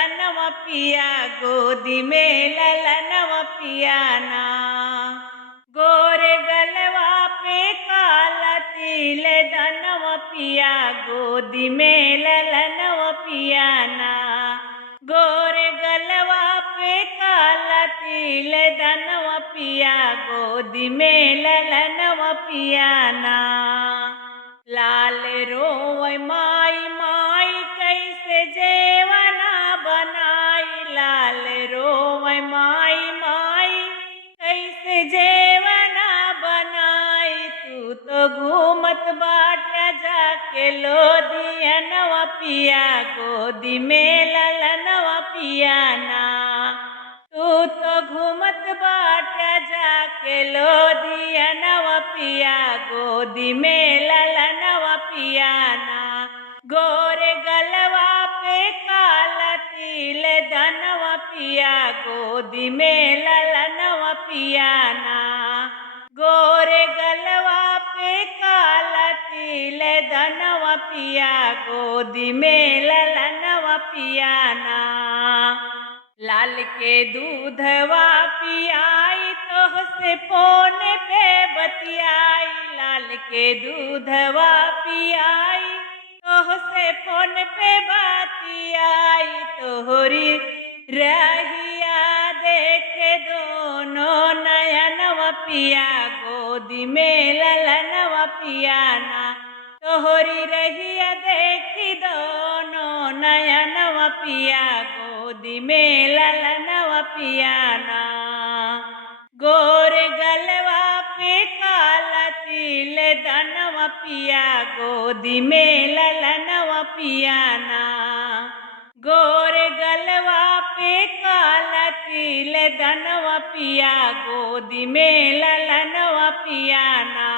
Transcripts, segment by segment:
ललनवा पिया गोदी में ललनवा पियाना। गोरे गलवा पे काला तिल धनवा पिया गोदी में ललनवा पियाना। गोरे गलवा पे काला तिल धनवा पिया गोदी में ललनवा पियाना। लाल रोवै माई माई कैसे जेवना बनाई। लाल रोवै माई माई कैसे जेवना बनाई। तू तो घूमत बाटा जाके लोधियनवा पिया गोदी में ललनवा पियाना। तू तो घूमत बाटा जाके लोधियनवा पिया गोदी में ललनवा पियाना। गोरे गलवा पे काला तिल धनवा पिया गोदी में ललनवा पियाना। गोरे गलवा पे काला तिल धनवा पिया गोदी में ललनवा पियाना। लाल के दूधवा पियाई तोह से फोन पे बतियाई। लाल के दूधवा पियाई तोह से फोन पे बतियाई। तोहरी रहिया देखे दोनों नयनवा पिया गोदी में ललनवा पियाना। तोहरी रहिया देखी दोनों नयनवा पिया गोदी में ललनवा पियाना। गोरे गलवा पे काला तिल धनवा पिया गोदी में ललनवा पियाना। गोरे गलवा पे काला तिल धनवा पिया गोदी में ललनवा पियाना।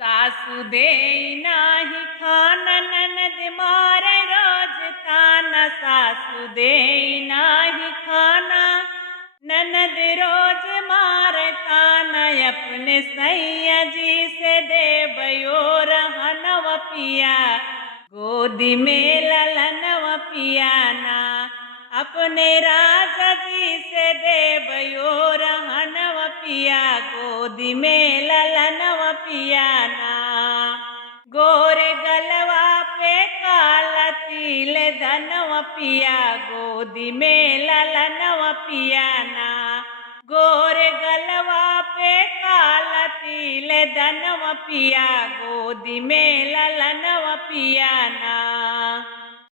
सासु देई नाही खाना ननद मारे रोज ताना। सासु देई नाही खाना ननद रोज मारे ताना। अपने सैया जी से देवयो रहनवा पिया गोदी में ललनवा पियाना। अपने राजा जी से देवयो रहनवा पिया गोदी में ललनवा पियाना। गोरे गलवा पे काला तिल धनवा पिया गोदी में ललनवा पियाना। गोरे गलवा पे काला तिल धनवा पिया गोदी में ललनवा पियाना।